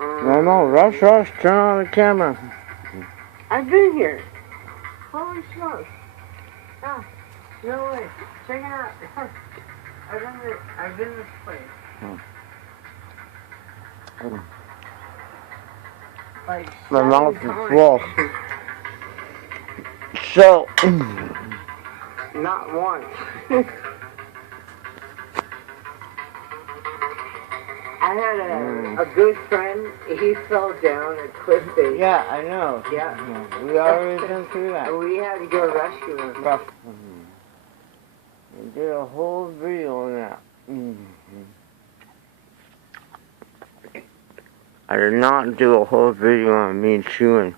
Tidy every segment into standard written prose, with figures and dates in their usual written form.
No, rush, rush, turn on the camera. I've been here. Holy smokes. Oh, no way. Check it out. I've been this place. Like My mouth 7 is times. full. So, Not once. I had a good friend. He fell down a cliff face. yeah, I know. Yeah. We already been through that. And we had to go rescue him. We did a whole video on that. I did not do a whole video on me chewing.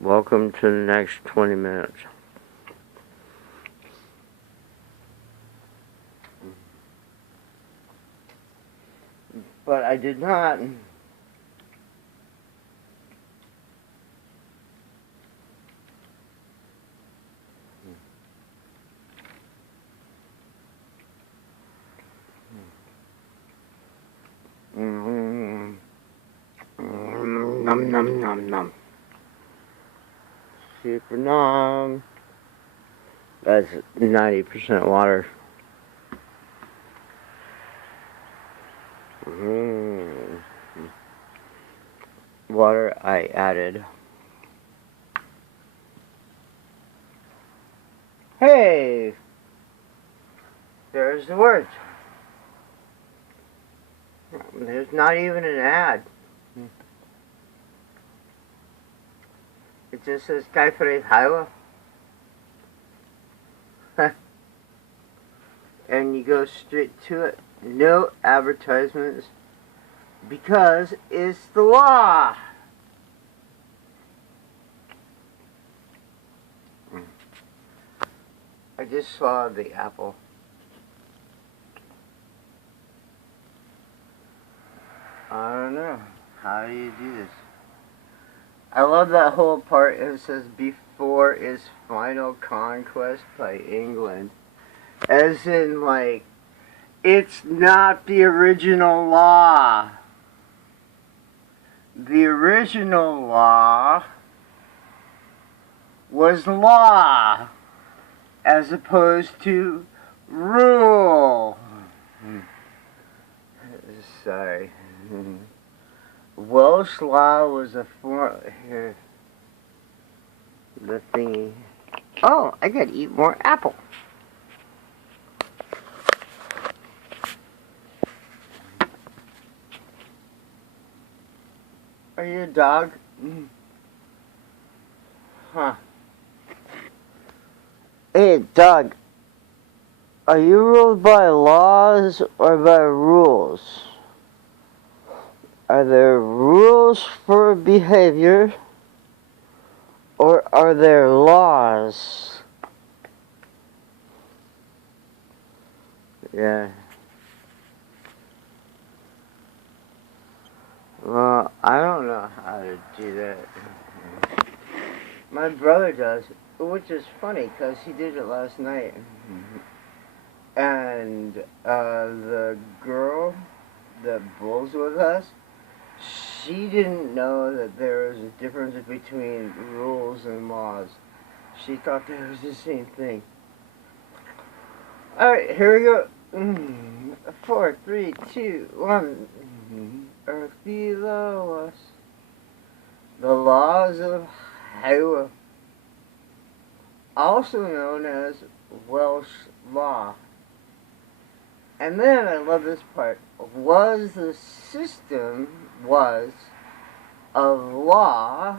Welcome to the next 20 minutes. But I did not. Num num num num. Super nom. That's 90% water. Water I added. Hey! There's the words. There's not even an ad. It just says Kaifere Highway. And you go straight to it. No advertisements. Because it's the law. I just swallowed the apple. I don't know. How do you do this? I love that whole part. It says before its final conquest by England. As in, like, it's not the original law. The original law was law as opposed to rule. Sorry. Welsh law was a form. Here. The thingy. Oh, I gotta eat more apple. Are you a dog? Huh. Hey, dog. Are you ruled by laws or by rules? Are there rules for behavior or are there laws? Yeah. Well, I don't know how to do that. My brother does, which is funny because he did it last night. And the girl that bowls with us, she didn't know that there was a difference between rules and laws. She thought they was the same thing. Alright, here we go. 4, 3, 2, 1. Earth below us. The laws of Hiwa, also known as Welsh law. And then I love this part. Was the system of law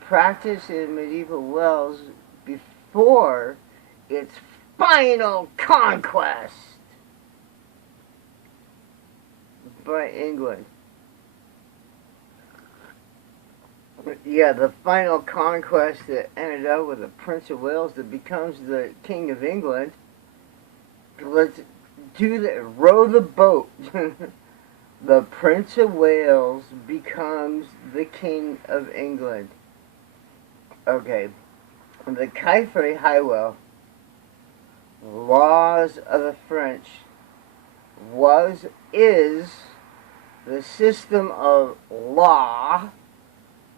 practiced in medieval Wales before its final conquest by England. Yeah, the final conquest that ended up with the Prince of Wales that becomes the King of England. Let's do that. Row the boat. The Prince of Wales becomes the King of England. Okay. The Kaifere Highwell laws of the French is the system of law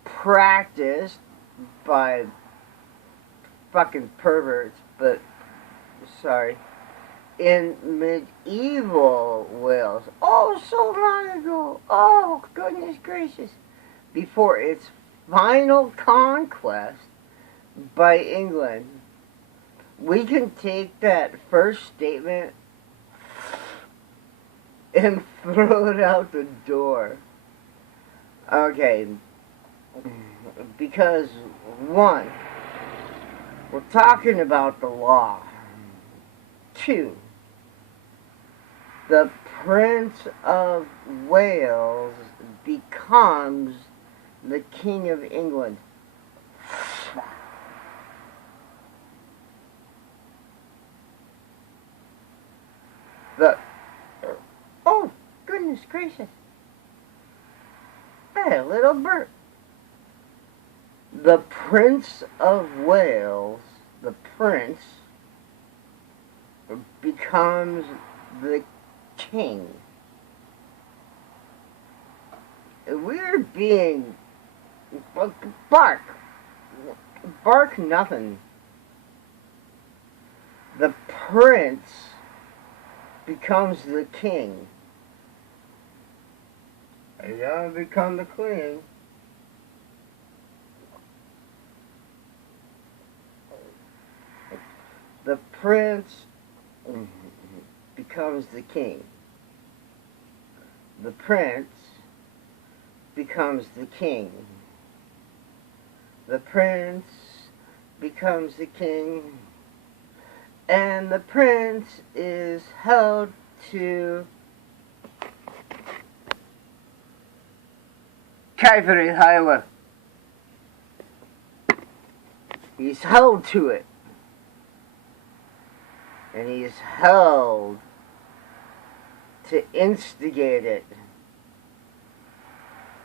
practiced by fucking perverts, but sorry, in medieval Wales. Oh, so long ago. Oh, goodness gracious. Before its final conquest by England. We can take that first statement and throw it out the door. Okay. Because, one, we're talking about the law. Two, the Prince of Wales becomes the King of England. Oh, goodness gracious. Hey, little bird. The Prince of Wales, the prince, becomes the king. We're being... Bark nothing. The prince becomes the king. You gotta become the queen. The prince becomes the king. The prince becomes the king. The prince becomes the king. And the prince is held to Calvary Highway. He's held to it. And he's held to instigate it.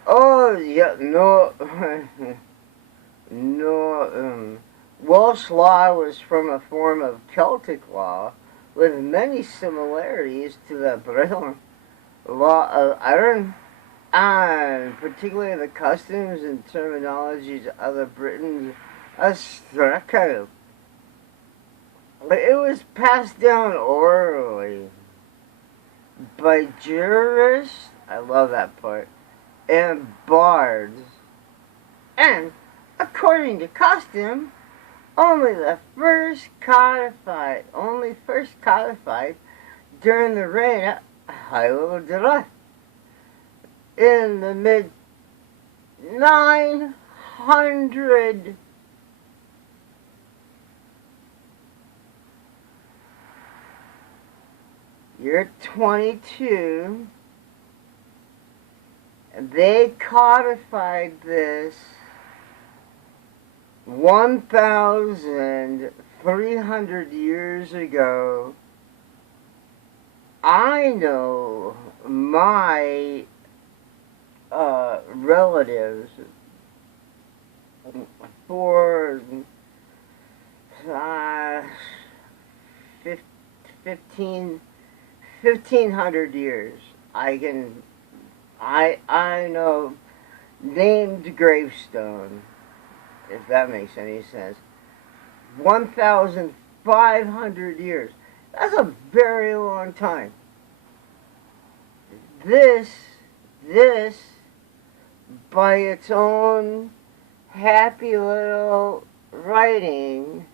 Oh, yeah, no, no, Welsh law was from a form of Celtic law with many similarities to the British law of Ireland, and particularly the customs and terminologies of the Britons of Strathclyde. It was passed down orally by jurists, I love that part, and bards, and according to custom, only first codified during the reign of Haile Selassie in the mid 900 year 22. They codified this 1,300 years ago. I know my relatives for 1,500 years. I know named gravestone, if that makes any sense. 1,500 years. That's a very long time. This, by its own happy little writing,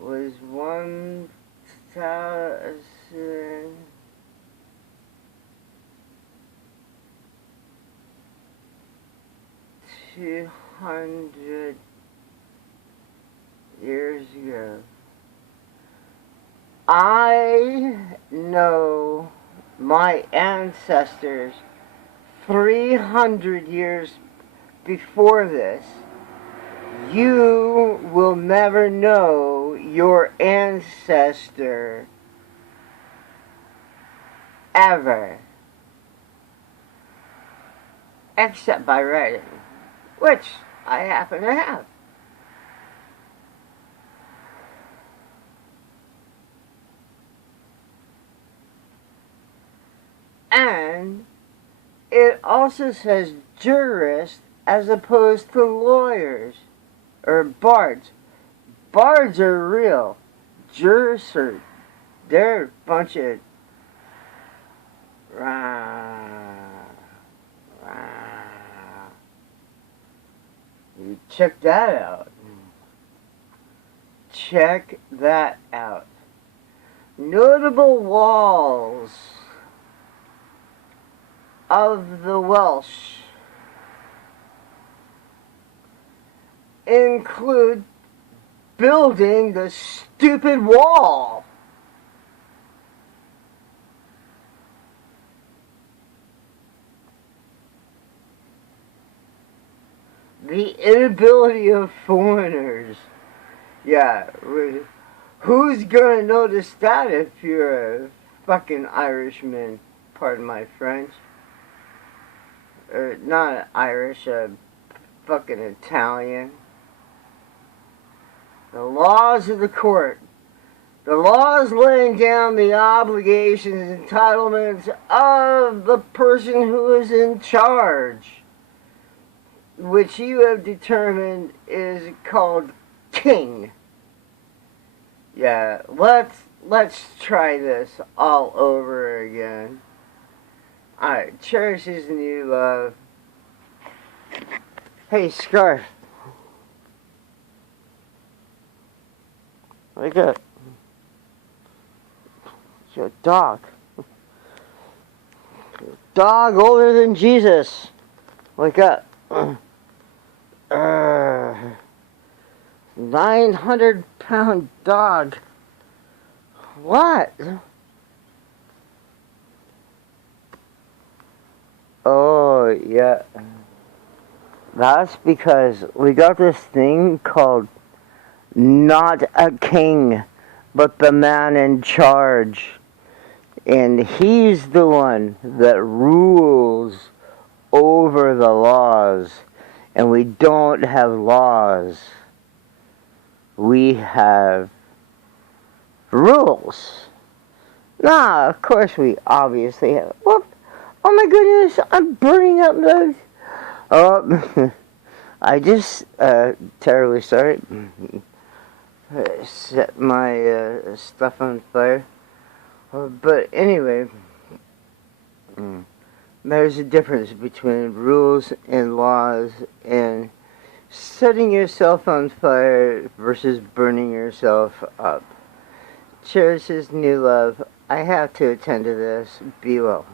was 1,200 years ago. I know my ancestors 300 years before this. You will never know your ancestor ever, except by writing, which I happen to have. And it also says jurists as opposed to lawyers. Or bards. Bards are real. Jurists are, they're a bunch of you check that out. Check that out. Notable walls of the Welsh include building the stupid wall. The inability of foreigners. Yeah, who's gonna notice that if you're a fucking Irishman? Pardon my French. Or not Irish, fucking Italian. The laws of the court. The laws laying down the obligations and entitlements of the person who is in charge, which you have determined is called king. Yeah, let's try this all over again. Alright, cherish his new love. Hey, Scarf. Wake up. It's your dog. Dog older than Jesus. Wake up. 900-pound dog. What? Oh, yeah. That's because we got this thing called not a king, but the man in charge. And he's the one that rules over the laws. And we don't have laws. We have rules. Nah, of course we obviously have. Whoop. Oh my goodness, I'm burning up those. Oh, I just, terribly sorry. Set my stuff on fire. But anyway, there's a difference between rules and laws and setting yourself on fire versus burning yourself up. Cherish his new love. I have to attend to this. Be well.